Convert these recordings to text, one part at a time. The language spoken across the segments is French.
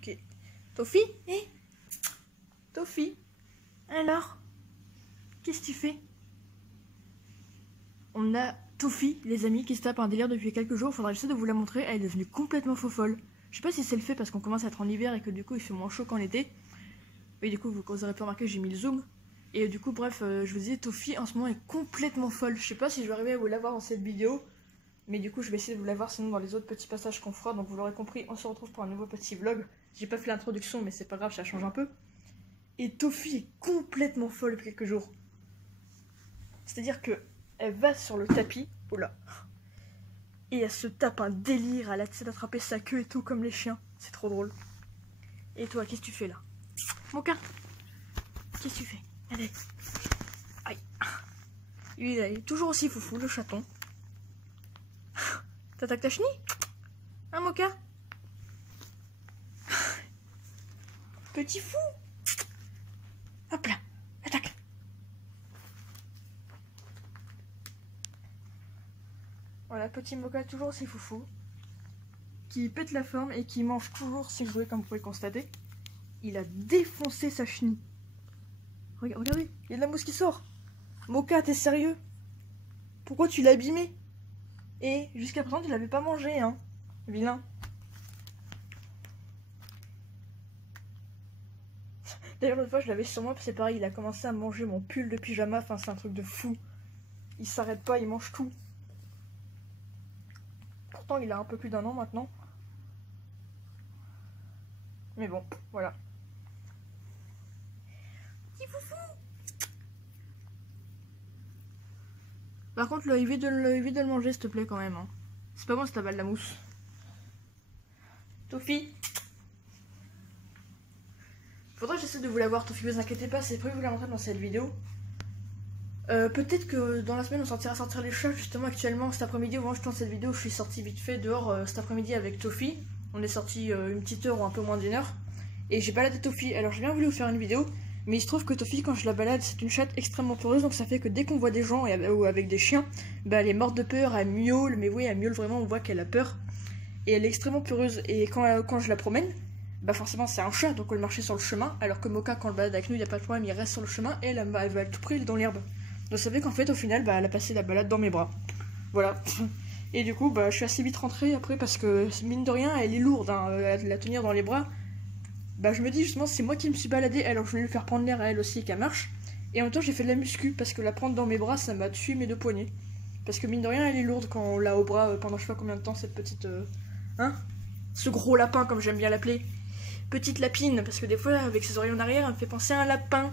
Ok. Tofi? Eh? Tofi? Alors? Qu'est-ce que tu fais? On a Tofi, les amis, qui se tape un délire depuis quelques jours. Faudra que j'essaie de vous la montrer. Elle est devenue complètement faux folle. Je sais pas si c'est le fait parce qu'on commence à être en hiver et que du coup il fait moins chaud qu'en été. Oui, du coup, vous aurez pu remarquer, j'ai mis le zoom. Et du coup, bref, je vous disais, Tofi en ce moment est complètement folle. Je sais pas si je vais arriver à vous l'avoir dans cette vidéo. Mais du coup, je vais essayer de vous l'avoir sinon dans les autres petits passages qu'on fera. Donc vous l'aurez compris, on se retrouve pour un nouveau petit vlog. J'ai pas fait l'introduction, mais c'est pas grave, ça change un peu. Et Tofi est complètement folle depuis quelques jours. C'est-à-dire que elle va sur le tapis, oula, et elle se tape un délire, elle essaie d'attraper sa queue et tout comme les chiens. C'est trop drôle. Et toi, qu'est-ce que tu fais là? Moka, qu'est-ce que tu fais? Allez. Aïe. Il est toujours aussi foufou, le chaton. T'attaques ta chenille? Hein, Moka? Petit fou. Hop là, attaque. Voilà, petit Moka toujours aussi foufou. Qui pète la forme et qui mange toujours ses jouets comme vous pouvez constater. Il a défoncé sa chenille. Regardez, il y a de la mousse qui sort. Moka, t'es sérieux? Pourquoi tu l'as abîmé? Et jusqu'à présent, tu l'avais pas mangé, hein. Vilain. D'ailleurs, l'autre fois, je l'avais sur moi, c'est pareil, il a commencé à manger mon pull de pyjama. Enfin, c'est un truc de fou. Il s'arrête pas, il mange tout. Pourtant, il a un peu plus d'1 an maintenant. Mais bon, voilà. Petit foufou. Par contre, évite de le manger, s'il te plaît, quand même. Hein. C'est pas bon si t'avales la mousse. Tofi. Faudrait que j'essaie de vous la voir, Tofi, vous inquiétez pas, c'est prévu de vous la montrer dans cette vidéo. Peut-être que dans la semaine on sortir les chats. Justement actuellement cet après-midi au moment où je tourne cette vidéo, je suis sortie vite fait dehors cet après-midi avec Tofi. On est sorti une petite heure ou un peu moins d'1 heure. Et j'ai baladé Tofi. Alors j'ai bien voulu vous faire une vidéo, mais il se trouve que Tofi, quand je la balade, c'est une chatte extrêmement peureuse. Donc ça fait que dès qu'on voit des gens ou avec des chiens, bah elle est morte de peur, elle miaule. Mais oui, elle miaule vraiment, on voit qu'elle a peur. Et elle est extrêmement peureuse. Et quand je la promène, bah forcément c'est un chat, donc on le marcher sur le chemin. Alors que Moka, quand on le balade avec nous, il n'y a pas de problème, il reste sur le chemin et elle va à tout prix dans l'herbe. Donc ça fait qu'en fait au final bah, elle a passé la balade dans mes bras. Voilà. Et du coup bah, je suis assez vite rentrée après parce que mine de rien elle est lourde hein, la tenir dans les bras. Bah je me dis justement c'est moi qui me suis baladée alors je voulais lui faire prendre l'air à elle aussi qu'elle marche. Et en même temps j'ai fait de la muscu parce que la prendre dans mes bras ça m'a tué mes 2 poignets. Parce que mine de rien elle est lourde quand on l'a au bras pendant je sais pas combien de temps cette petite... Hein, ce gros lapin comme j'aime bien l'appeler. Petite lapine parce que des fois avec ses oreilles en arrière elle me fait penser à un lapin.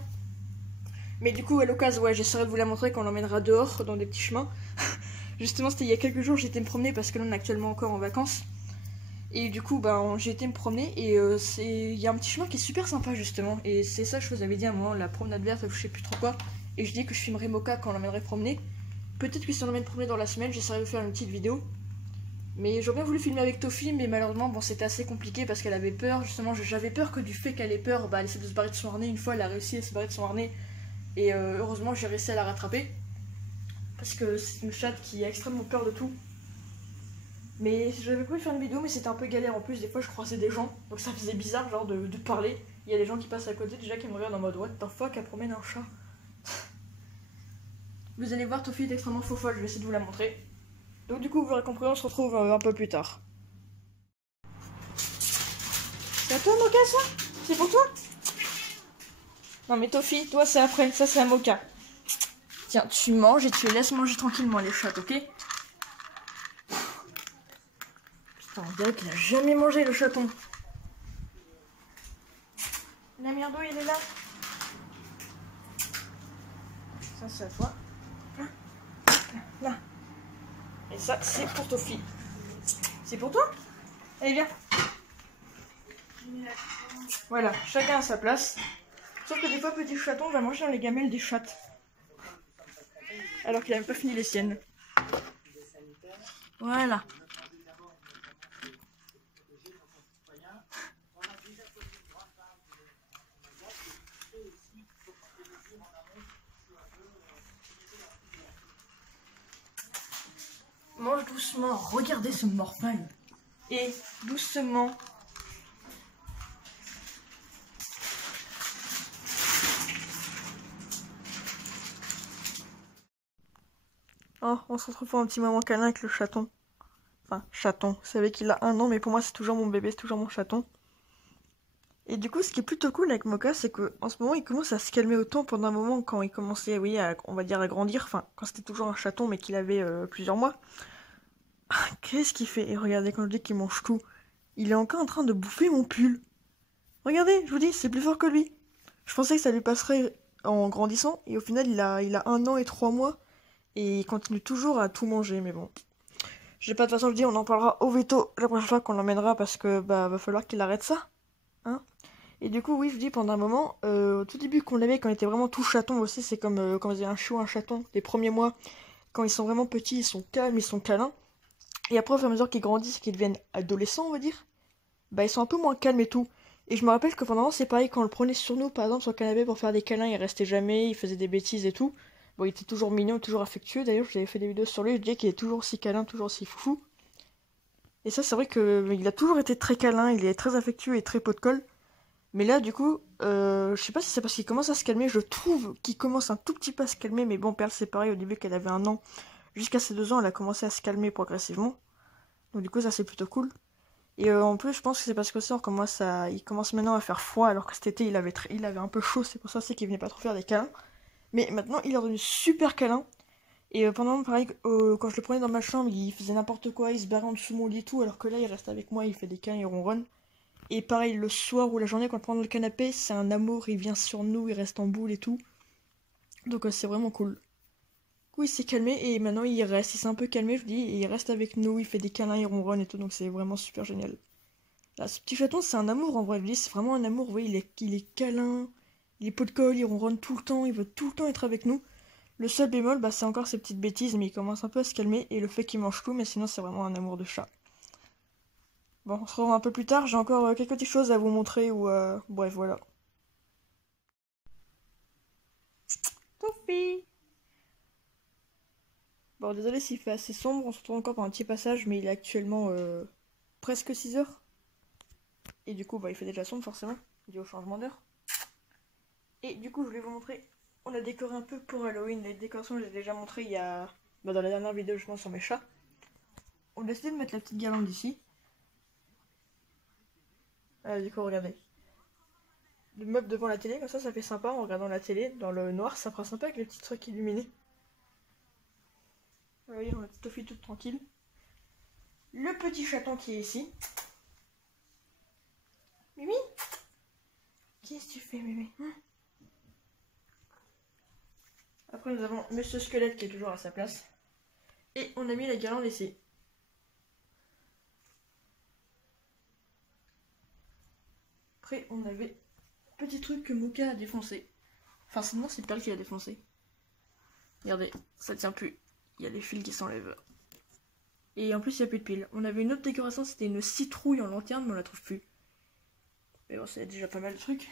Mais du coup, à l'occasion, ouais, j'essaierai de vous la montrer quand on l'emmènera dehors, dans des petits chemins. Justement, c'était il y a quelques jours, j'étais me promener parce que là, on est actuellement encore en vacances. Et du coup, bah, j'ai été me promener et il y a un petit chemin qui est super sympa, justement. Et c'est ça que je vous avais dit à un moment, la promenade verte, je sais plus trop quoi. Et je dis que je filmerai Moka quand on l'emmènerait promener. Peut-être que si on l'emmène promener dans la semaine, j'essaierai de faire une petite vidéo. Mais j'aurais bien voulu filmer avec Tofi, mais malheureusement, bon, c'était assez compliqué parce qu'elle avait peur. Justement, j'avais peur que du fait qu'elle ait peur, bah, elle essaie de se barrer de son harnais. Une fois, elle a réussi à se barrer de son harnais. Et heureusement j'ai réussi à la rattraper. Parce que c'est une chatte qui a extrêmement peur de tout. Mais j'avais voulu faire une vidéo mais c'était un peu galère en plus. Des fois je croisais des gens. Donc ça faisait bizarre genre de parler. Il y a des gens qui passent à côté déjà qui me regardent en mode what the fuck, elle promène un chat. Vous allez voir, Tofi est extrêmement faux folle. Je vais essayer de vous la montrer. Donc du coup vous aurez compris, on se retrouve un peu plus tard. C'est à toi Moka ça? C'est pour toi? Non mais Tofi, toi c'est après, ça c'est à Moka. Tiens, tu manges et tu les laisses manger tranquillement les chats, ok? Putain, on dirait qu'il a jamais mangé le chaton. La merde, il est là. Ça c'est à toi. Là. Et ça c'est pour Tofi. C'est pour toi? Allez viens. Voilà, chacun à sa place. Sauf que des fois, petit chaton va manger dans les gamelles des chattes. Alors qu'il a même pas fini les siennes. Voilà. Mange doucement, regardez ce morphale. Et doucement. Oh, on se retrouve pour un petit moment câlin avec le chaton. Enfin, chaton. Vous savez qu'il a 1 an, mais pour moi, c'est toujours mon bébé, c'est toujours mon chaton. Et du coup, ce qui est plutôt cool avec Mocha, c'est que en ce moment, il commence à se calmer autant pendant un moment quand il commençait, oui, on va dire, à grandir. Enfin, quand c'était toujours un chaton, mais qu'il avait plusieurs mois. Qu'est-ce qu'il fait? Et regardez, quand je dis qu'il mange tout, il est encore en train de bouffer mon pull. Regardez, je vous dis, c'est plus fort que lui. Je pensais que ça lui passerait en grandissant, et au final, il a 1 an et 3 mois, et il continue toujours à tout manger, mais bon. J'ai pas de toute façon, je dis, on en parlera au veto la prochaine fois qu'on l'emmènera, parce que, bah, va falloir qu'il arrête ça, hein. Et du coup, oui, je vous dis, pendant un moment, au tout début qu'on l'avait, quand il était vraiment tout chaton aussi, c'est comme quand vous avez un chiot, un chaton, les premiers mois, quand ils sont vraiment petits, ils sont calmes, ils sont câlins. Et après, au fur et à mesure qu'ils grandissent, qu'ils deviennent adolescents, on va dire, bah ils sont un peu moins calmes et tout. Et je me rappelle que pendant un moment, c'est pareil, quand on le prenait sur nous, par exemple, sur le canapé pour faire des câlins, il restait jamais, il faisait des bêtises et tout. Bon, il était toujours mignon, toujours affectueux. D'ailleurs, j'avais fait des vidéos sur lui, je disais qu'il est toujours aussi câlin, toujours aussi foufou. Et ça, c'est vrai que il a toujours été très câlin, il est très affectueux et très pot de colle. Mais là, du coup, je sais pas si c'est parce qu'il commence à se calmer. Je trouve qu'il commence un tout petit peu à se calmer. Mais bon, Perle, c'est pareil. Au début, qu'elle avait 1 an, jusqu'à ses 2 ans, elle a commencé à se calmer progressivement. Donc, du coup, ça, c'est plutôt cool. Et en plus, je pense que c'est parce que ça, il commence maintenant à faire froid. Alors que cet été, il avait un peu chaud. C'est pour ça aussi qu'il venait pas trop faire des câlins. Mais maintenant, il est devenu super câlin. Et pendant, pareil, quand je le prenais dans ma chambre, il faisait n'importe quoi. Il se barrait en dessous de mon lit et tout. Alors que là, il reste avec moi, il fait des câlins, il ronronne. Et pareil, le soir ou la journée, quand on le prend dans le canapé, c'est un amour, il vient sur nous, il reste en boule et tout. Donc c'est vraiment cool. Du coup, il s'est calmé et maintenant il s'est un peu calmé, je vous dis, et il reste avec nous, il fait des câlins, il ronronne et tout, donc c'est vraiment super génial. Là, ce petit chaton, c'est un amour en vrai, je vous dis, c'est vraiment un amour, vous voyez, il est câlin, il est pot de colle, il ronronne tout le temps, il veut tout le temps être avec nous. Le seul bémol, bah, c'est encore ses petites bêtises, mais il commence un peu à se calmer, et le fait qu'il mange tout, mais sinon c'est vraiment un amour de chat. Bon, on se revoit un peu plus tard, j'ai encore quelques petites choses à vous montrer, ou bref, voilà. Touffi. Bon, désolé s'il fait assez sombre, on se retrouve encore pour un petit passage, mais il est actuellement presque 6 heures. Et du coup, bah, il fait déjà sombre forcément, dû au changement d'heure. Et du coup, je voulais vous montrer, on a décoré un peu pour Halloween. Les décorations, je les ai déjà montrées il y a... bah, dans la dernière vidéo justement sur mes chats. On a décidé de mettre la petite guirlande ici. Du coup, regardez. Le meuble devant la télé, comme ça fait sympa en regardant la télé. Dans le noir, ça fera sympa avec les petits trucs illuminés. Vous voyez, on a toute fille toute tranquille. Le petit chaton qui est ici. Mimi, qu'est-ce que tu fais, Mimi? Après, nous avons Monsieur Squelette qui est toujours à sa place. Et on a mis la guirlande ici. Après, on avait petit truc que Mocha a défoncé. Enfin, non, c'est Perle qui l'a défoncé. Regardez, ça tient plus. Il y a les fils qui s'enlèvent. Et en plus, il n'y a plus de piles. On avait une autre décoration, c'était une citrouille en lanterne, mais on la trouve plus. Mais bon, c'est déjà pas mal de trucs.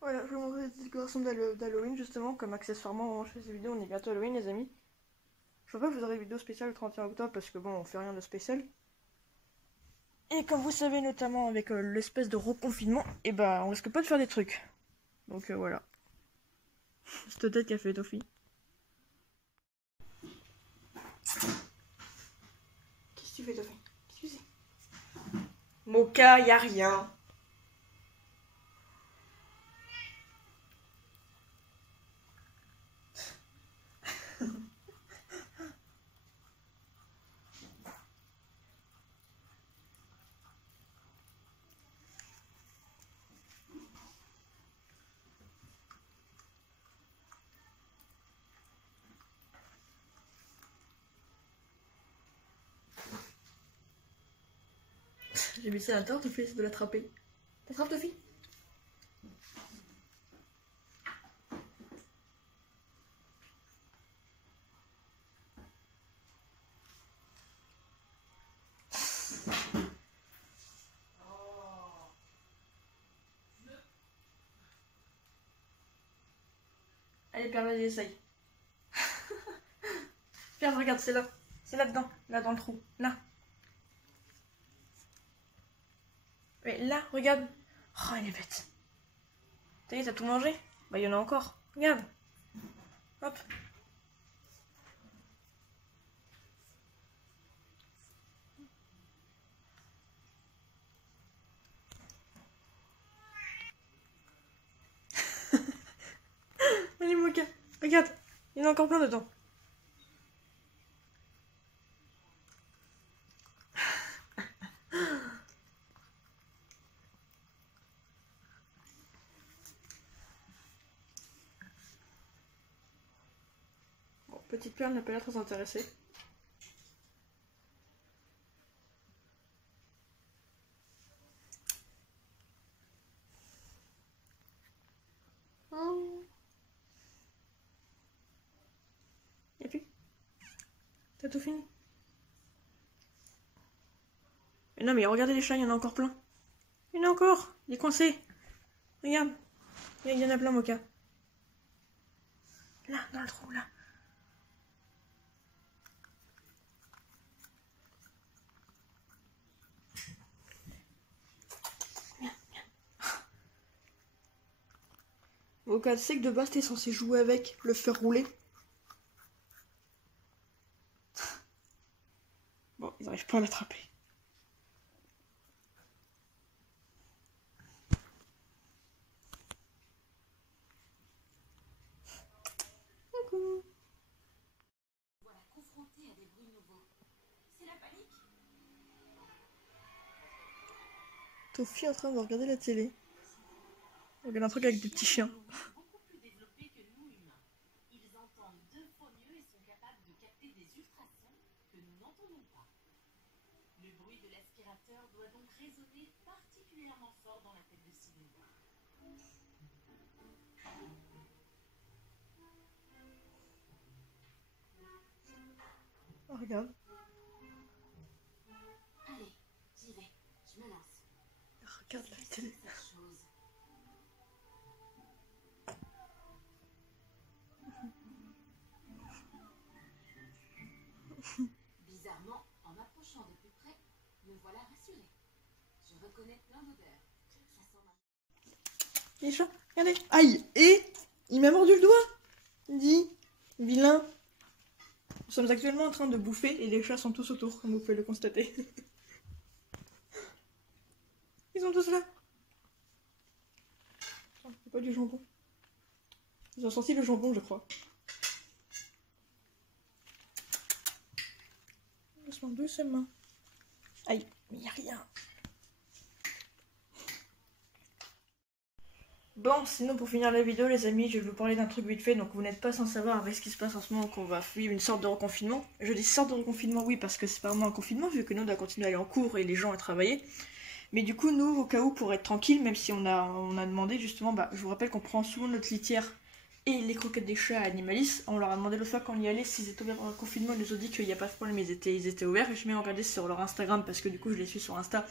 Voilà, je vais vous montrer des décorations d'Halloween justement, comme accessoirement je fais ces vidéos, on est bientôt Halloween les amis. Je vois pas que vous aurez une vidéo spéciale le 31 octobre parce que bon, on fait rien de spécial. Et comme vous savez, notamment avec l'espèce de reconfinement, et bah on risque pas de faire des trucs. Donc voilà. Cette tête qu'a fait Toffee. Qu'est-ce que tu fais Toffee? Qu'est-ce que c'est? Mocha, y a rien. J'ai mis ça à la terre, Toffee essaie de l'attraper. T'attrapes Toffee? Allez, Perle, vas-y, essaye. Perle, regarde, c'est là. C'est là-dedans, là dans le trou, là. Mais là, regarde. Oh, elle est bête. T'as vu, t'as tout mangé? Bah, il y en a encore. Regarde. Hop. Allez, Moka. Regarde. Il y en a encore plein dedans. Bon, petite Perle n'a pas l'air très intéressée. Y'a plus? T'as tout fini? Mais non, mais regardez les chats, il y en a encore plein. Il y en a encore. Il est coincé. Regarde. Il y en a plein, Moka. Là, dans le trou, là. Moka, tu sais que de base, t'es censé jouer avec, le faire rouler. Bon, ils n'arrivent pas à l'attraper. Coucou. Voilà, confronté à des bruits nouveaux. C'est la panique. Tofi est en train de regarder la télé. On regarde un truc avec des petits chiens. Beaucoup plus développés que nous humains. Ils entendent 2 fois mieux et sont capables de capter des ultrasons que nous n'entendons pas. Le bruit de l'aspirateur doit donc résonner particulièrement fort dans la tête de Simon. Oh, regarde. Allez, j'y vais. Je me lance. Regarde la télé. Cette chose. Bizarrement, en m'approchant de plus près, me voilà rassurée. Je reconnais plein d'odeurs. Ça sent ma... Les chats, regardez. Aïe. Et il m'a mordu le doigt. Il dit, vilain. Nous sommes actuellement en train de bouffer et les chats sont tous autour, comme vous pouvez le constater. Ils sont tous là. C'est pas du jambon. Ils ont senti le jambon, je crois. Doucement, doucement. Aïe, mais y a rien. Bon, sinon pour finir la vidéo les amis, je vais vous parler d'un truc vite fait, donc vous n'êtes pas sans savoir avec ce qui se passe en ce moment qu'on va vivre une sorte de reconfinement. Je dis sorte de reconfinement oui parce que c'est pas vraiment un confinement vu que nous on doit continuer à aller en cours et les gens à travailler. Mais du coup nous au cas où pour être tranquille, même si on a demandé justement, bah je vous rappelle qu'on prend souvent notre litière et les croquettes des chats à Animalis. On leur a demandé l'autre fois quand on y allait s'ils étaient ouverts en confinement, ils nous ont dit qu'il n'y a pas de problème, ils étaient ouverts. Je vais regarder sur leur Instagram parce que du coup je les suis sur Insta.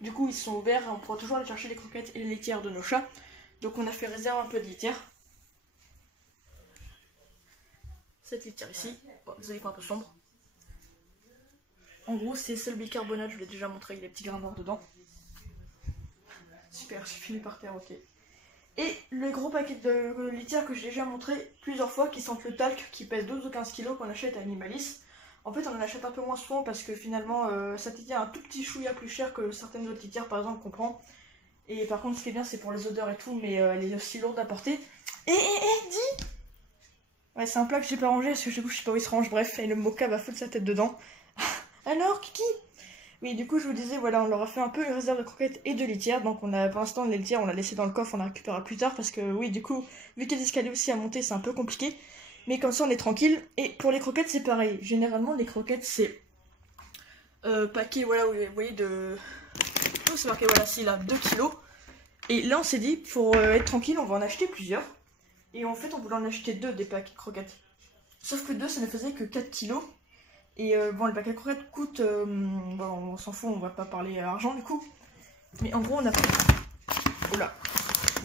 Du coup ils sont ouverts, on pourra toujours aller chercher les croquettes et les litières de nos chats. Donc on a fait réserve un peu de litière. Cette litière ici, bon, désolé pour un peu sombre. En gros c'est seul bicarbonate, je vous l'ai déjà montré avec les petits grains noirs dedans. Super, j'ai fini par terre, ok. Et le gros paquet de litière que j'ai déjà montré plusieurs fois, qui sentent le talc, qui pèse 12 ou 15 kg, qu'on achète à Animalis. En fait on en achète un peu moins souvent parce que finalement cette litière est un tout petit chouïa plus cher que certaines autres litières par exemple qu'on prend. Et par contre, ce qui est bien, c'est pour les odeurs et tout, mais elle est aussi lourde à porter. Dis! Ouais, c'est un plat que j'ai pas rangé, parce que du coup, je sais pas où il se range, bref, et le Moka va foutre sa tête dedans. Alors, Kiki? Oui, du coup, je vous disais, voilà, on leur a fait un peu une réserve de croquettes et de litière, donc on a, pour l'instant, les litières, on l'a laissé dans le coffre, on la récupérera plus tard, parce que, oui, du coup, vu qu'il y a des escaliers aussi à monter, c'est un peu compliqué. Mais comme ça, on est tranquille. Et pour les croquettes, c'est pareil. Généralement, les croquettes, c'est paquet, voilà, vous voyez, de... c'est marqué, voilà, si, là, 2 kilos. Et là, on s'est dit, pour être tranquille, on va en acheter plusieurs. Et en fait, on voulait en acheter 2 des paquets de croquettes. Sauf que 2, ça ne faisait que 4 kilos. Et bon, les paquets de croquettes coûtent... bon, on s'en fout, on va pas parler à argent, du coup. Mais en gros, on a pris... Oula.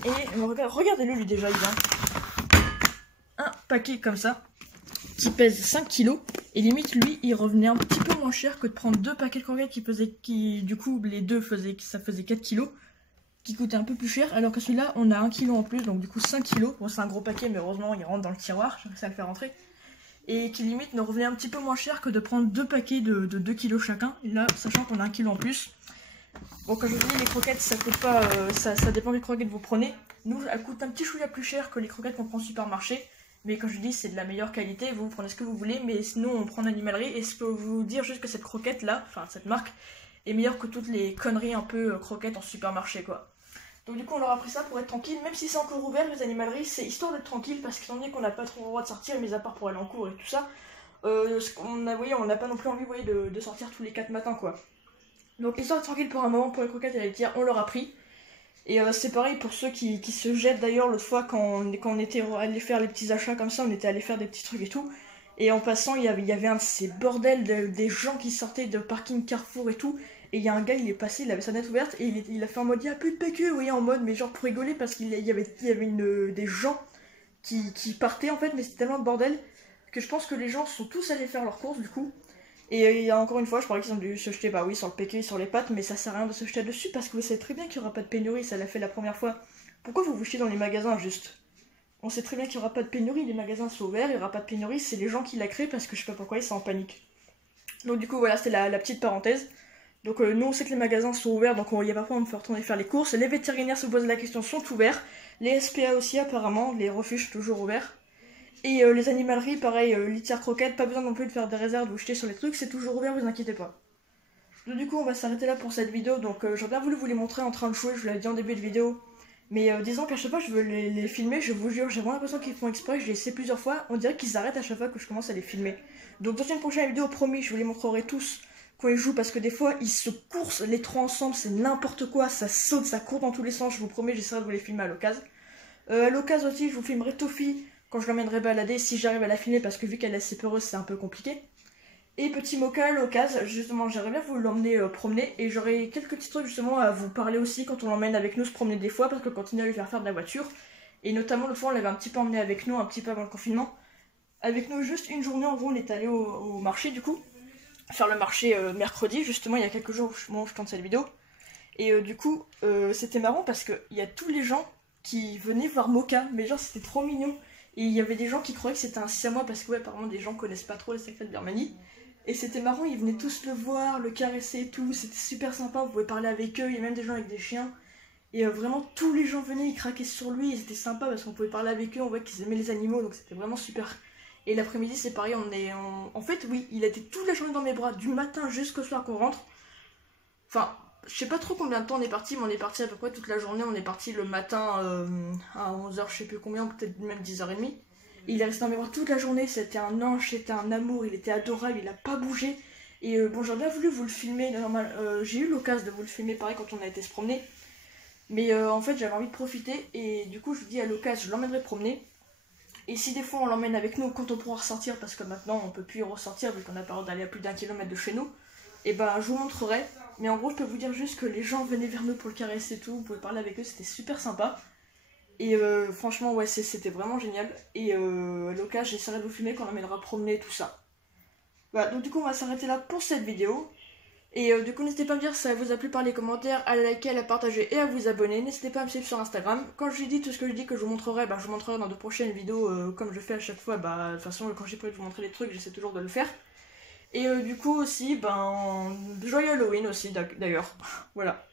Et regardez-le, lui, déjà, il a un paquet comme ça, qui pèse 5 kilos. Et limite, lui, il revenait un petit peu moins cher que de prendre 2 paquets de croquettes du coup, les deux ça faisait 4 kilos, qui coûtait un peu plus cher. Alors que celui-là, on a 1 kilo en plus, donc du coup 5 kilos. Bon, c'est un gros paquet, mais heureusement, il rentre dans le tiroir, j'ai réussi à le faire rentrer. Et qui limite nous revenait un petit peu moins cher que de prendre 2 paquets de 2 kilos chacun. Et là, sachant qu'on a 1 kilo en plus. Bon, comme je vous dis, les croquettes, ça coûte pas, ça dépend des croquettes que vous prenez. Nous, elles coûtent un petit chouïa plus cher que les croquettes qu'on prend au supermarché. Mais comme je dis, c'est de la meilleure qualité, vous prenez ce que vous voulez. Mais sinon, on prend l'animalerie. Et je peux vous dire juste que cette croquette-là, enfin cette marque, est meilleure que toutes les conneries un peu croquettes en supermarché, quoi. Donc du coup, on leur a pris ça pour être tranquille. Même si c'est encore ouvert, les animaleries, c'est histoire d'être tranquille. Parce qu'étant donné qu'on n'a pas trop le droit de sortir, mis à part pour aller en cours et tout ça, on n'a pas non plus envie de sortir tous les 4 matins, quoi. Donc histoire d'être tranquille pour un moment, pour les croquettes et les laitières, on leur a pris. Et c'est pareil pour ceux qui se jettent d'ailleurs. L'autre fois quand on était allé faire les petits achats comme ça, on était allé faire des petits trucs et tout. Et en passant, il y avait un de ces bordels des gens qui sortaient de parking Carrefour et tout. Et il y a un gars, il est passé, il avait sa fenêtre ouverte et il a fait en mode il y a plus de PQ, vous voyez, en mode mais genre pour rigoler parce qu'il y avait des gens qui partaient en fait, mais c'était tellement de bordel que je pense que les gens sont tous allés faire leurs courses du coup. Et il y a encore une fois, je parlais qu'ils ont dû se jeter, bah oui, sur le PQ, sur les pâtes, mais ça sert à rien de se jeter dessus parce que vous savez très bien qu'il n'y aura pas de pénurie, ça l'a fait la première fois. Pourquoi vous vous chiez dans les magasins juste? On sait très bien qu'il n'y aura pas de pénurie, les magasins sont ouverts, il n'y aura pas de pénurie, c'est les gens qui la créent parce que je sais pas pourquoi ils sont en panique. Donc du coup voilà, c'était la petite parenthèse. Donc nous on sait que les magasins sont ouverts, donc il n'y a pas besoin de faire retourner faire les courses. Les vétérinaires se posent la question, sont ouverts. Les SPA aussi apparemment, les refuges toujours ouverts. Et les animaleries, pareil, litière croquette, pas besoin non plus de faire des réserves ou jeter sur les trucs, c'est toujours ouvert, vous inquiétez pas. Donc du coup on va s'arrêter là pour cette vidéo, donc j'aurais bien voulu vous les montrer en train de jouer, je vous l'avais dit en début de vidéo. Mais disons qu'à chaque fois je veux les filmer, je vous jure, j'ai vraiment l'impression qu'ils font exprès, je l'ai essayé plusieurs fois, on dirait qu'ils arrêtent à chaque fois que je commence à les filmer. Donc dans une prochaine vidéo, promis, je vous les montrerai tous quand ils jouent, parce que des fois ils se coursent les trois ensemble, c'est n'importe quoi, ça saute, ça court dans tous les sens, je vous promets, j'essaierai de vous les filmer à l'occasion. À l'occasion aussi, je vous filmerai Tofi quand je l'emmènerai balader, si j'arrive à la filmer, parce que vu qu'elle est assez peureuse, c'est un peu compliqué. Et petit Mocha à l'occasion, justement, j'aimerais bien vous l'emmener promener, et j'aurai quelques petits trucs justement à vous parler aussi quand on l'emmène avec nous se promener des fois, parce qu'on continue à lui faire de la voiture. Et notamment, l'autre fois, on l'avait un petit peu emmené avec nous, un petit peu avant le confinement. Avec nous, juste une journée, en gros, on est allé au marché, du coup, faire le marché mercredi, justement, il y a quelques jours où je tourne cette vidéo. Et du coup, c'était marrant parce qu'il y a tous les gens qui venaient voir Mocha, mais genre, c'était trop mignon. Et il y avait des gens qui croyaient que c'était un siamois parce que, ouais, apparemment, des gens connaissent pas trop les secrets de Birmanie. Et c'était marrant, ils venaient tous le voir, le caresser et tout, c'était super sympa, vous pouvez parler avec eux, il y a même des gens avec des chiens. Et vraiment, tous les gens venaient, ils craquaient sur lui, et c'était sympa parce qu'on pouvait parler avec eux, on voit qu'ils aimaient les animaux, donc c'était vraiment super. Et l'après-midi, c'est pareil, en fait, oui, il était toute la journée dans mes bras, du matin jusqu'au soir qu'on rentre. Enfin, je sais pas trop combien de temps on est parti, mais on est parti à peu près toute la journée, on est parti le matin à 11h, je sais plus combien, peut-être même 10h30. Il est resté dans mes bras toute la journée, c'était un ange, c'était un amour, il était adorable, il a pas bougé. Et bon, j'aurais bien voulu vous le filmer, normal. J'ai eu l'occasion de vous le filmer pareil quand on a été se promener. Mais en fait, j'avais envie de profiter, et du coup, je vous dis à l'occasion, je l'emmènerai promener. Et si des fois on l'emmène avec nous quand on pourra ressortir, parce que maintenant on peut plus y ressortir vu qu'on a pas le droit d'aller à plus d'1 kilomètre de chez nous, et ben je vous montrerai. Mais en gros, je peux vous dire juste que les gens venaient vers nous pour le caresser et tout, vous pouvez parler avec eux, c'était super sympa. Et franchement, ouais, c'était vraiment génial. Et à l'occasion, j'essaierai de vous filmer quand on l'emmènera promener, tout ça. Voilà, donc du coup, on va s'arrêter là pour cette vidéo. Et du coup, n'hésitez pas à me dire si ça vous a plu par les commentaires, à la liker, à la partager et à vous abonner. N'hésitez pas à me suivre sur Instagram. Quand je dis tout ce que je dis que je vous montrerai, bah, je vous montrerai dans de prochaines vidéos comme je fais à chaque fois. Bah, de toute façon, quand j'ai prévu de vous montrer des trucs, j'essaie toujours de le faire. Et du coup aussi, ben, joyeux Halloween aussi d'ailleurs. Voilà.